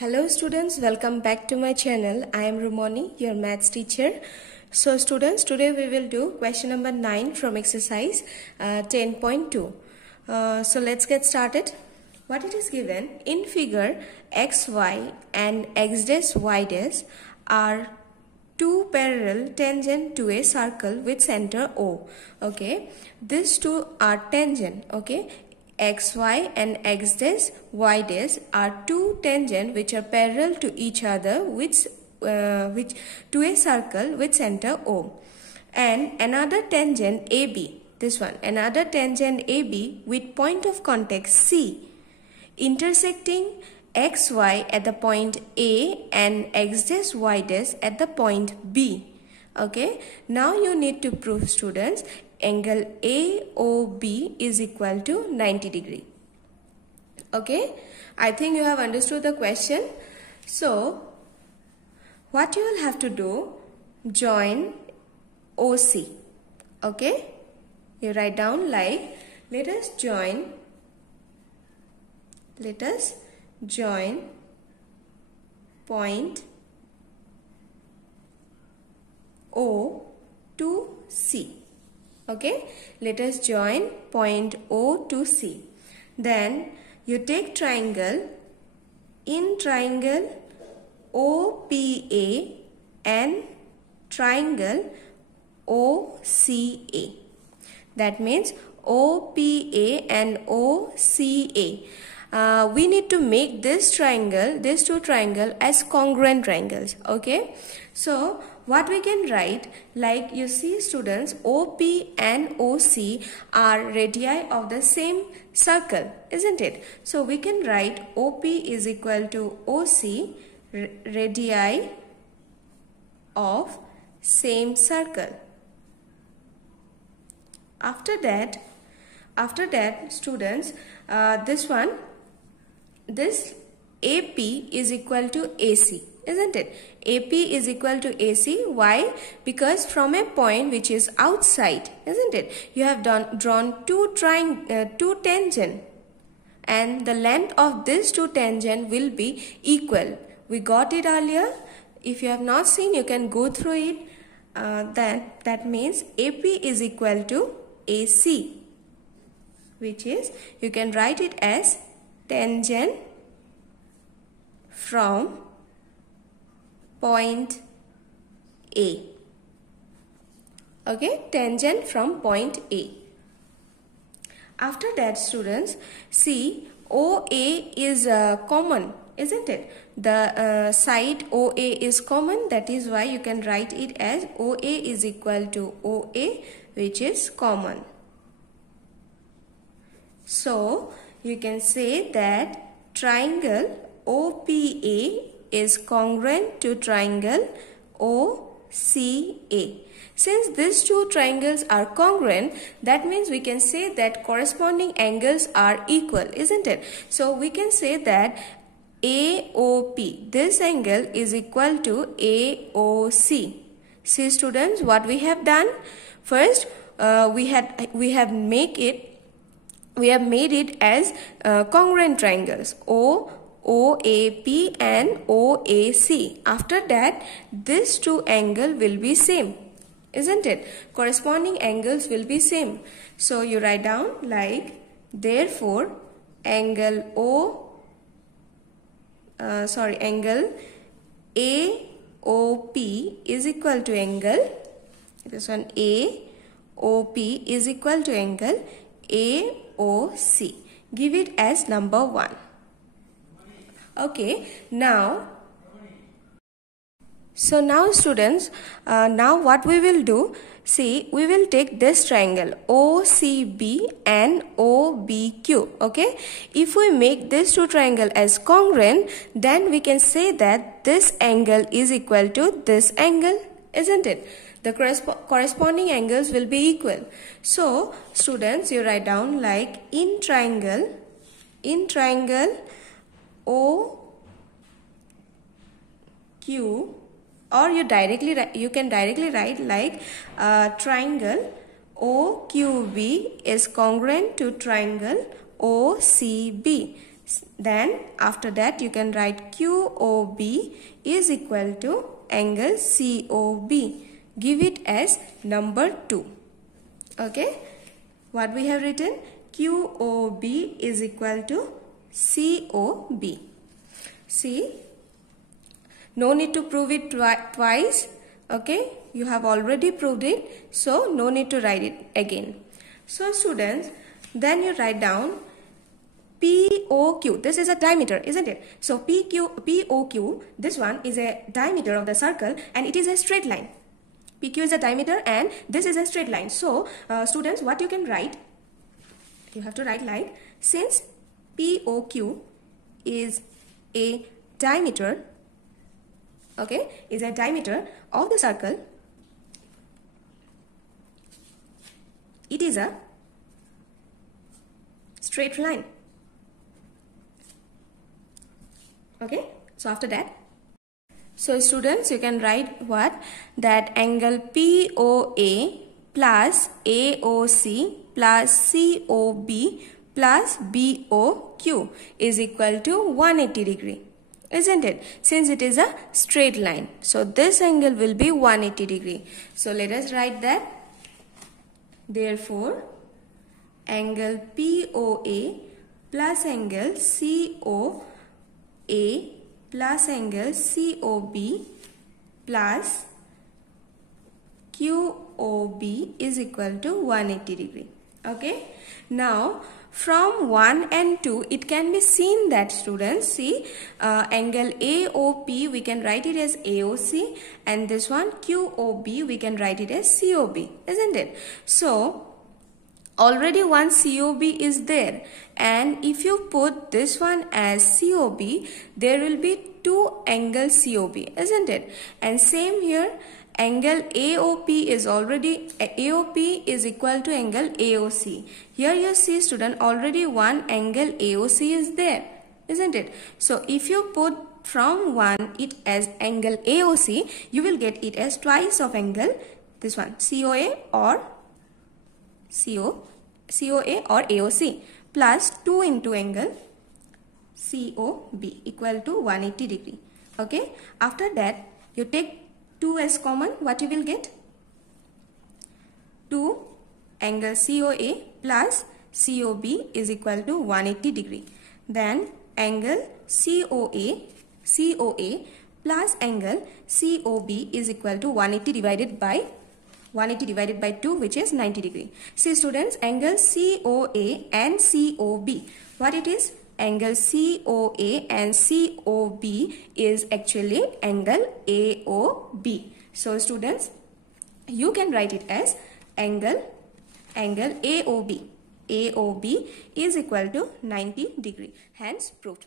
Hello students, welcome back to my channel. I am Rumoni, your maths teacher. So students, today we will do question number 9 from exercise 10.2. So let's get started. What it is given in figure, x, y and x dash y dash are two parallel tangent to a circle with center O. Okay, these two are tangent. Okay, xy and x dash y dash are two tangent which are parallel to each other which to a circle with center O, and another tangent AB, this one, another tangent AB with point of contact C intersecting xy at the point A and x dash y dash at the point B. Okay, now you need to prove, students, angle AOB is equal to 90 degree. Okay, I think you have understood the question. So what you will have to do, join OC. Okay, you write down like, let us join point O to C. Okay, let us join point O to C. Then you take triangle, in triangle OPA and triangle OCA. That means OPA and OCA. We need to make this triangle, these two triangles as congruent triangles. Okay, so what we can write, like you see students, OP and OC are radii of the same circle, isn't it? So we can write OP is equal to OC, radii of same circle. After that students, this AP is equal to AC, isn't it? AP is equal to AC. Why? Because from a point which is outside, isn't it? You have drawn two tangent, and the length of this two tangent will be equal. We got it earlier. If you have not seen, you can go through it. That means AP is equal to AC, which is, you can write it as tangent from point A. Okay, tangent from point A. After that students, see, OA is common, isn't it? The side OA is common, that is why you can write it as OA is equal to OA, which is common. So you can say that triangle OPA is congruent to triangle OCA. Since these two triangles are congruent, that means we can say that corresponding angles are equal, isn't it? So we can say that AOP, this angle, is equal to AOC. See students, what we have done? First, we have made it as congruent triangles OAP and OAC. After that, these two angles will be same, isn't it? Corresponding angles will be same. So you write down like, therefore angle angle AOP is equal to angle, this one AOP is equal to angle AOC. Give it as number 1. Okay, now students, now what we will do, see, we will take this triangle OCB and OBQ. Okay, if we make this two triangle as congruent, then we can say that this angle is equal to this angle, isn't it? The corresponding angles will be equal. So students, you write down like, in triangle OQ, or you can directly write like, triangle OQB is congruent to triangle OCB. Then after that you can write QOB is equal to angle COB. Give it as number 2. Okay, what we have written? QOB is equal to COB. See, no need to prove it twice. Okay, you have already proved it, so no need to write it again. So students, then you write down POQ. This is a diameter, isn't it? So POQ, this one is a diameter of the circle and it is a straight line. PQ is a diameter and this is a straight line. So students, what you can write? You have to write like, since POQ is a diameter, okay, is a diameter of the circle, it is a straight line. Okay, so after that, so students, you can write what? That angle POA plus AOC plus COB plus BOQ is equal to 180 degree, isn't it? Since it is a straight line, so this angle will be 180 degree. So let us write that. Therefore, angle POA plus angle COA plus angle COB plus QOB is equal to 180 degree. Okay. Now from 1 and 2 it can be seen that, students, see, angle AOP we can write it as AOC, and this one QOB we can write it as COB, isn't it? So already one COB is there, and if you put this one as COB, there will be two angle COB, isn't it? And same here, angle AOP is already, AOP is equal to angle AOC. Here you see, student, already one angle AOC is there, isn't it? So if you put from 1 it as angle AOC, you will get it as twice of angle, this one, COA or AOC, plus 2 into angle COB equal to 180 degree. Okay, after that you take 2 as common. What you will get? 2 angle COA plus COB is equal to 180 degree. Then angle COA plus angle COB is equal to 180 divided by 2, which is 90 degree. See students, angle COA and COB, what it is? Angle COA and COB is actually angle AOB. So students, you can write it as angle AOB. AOB is equal to 90 degree. Hence proved.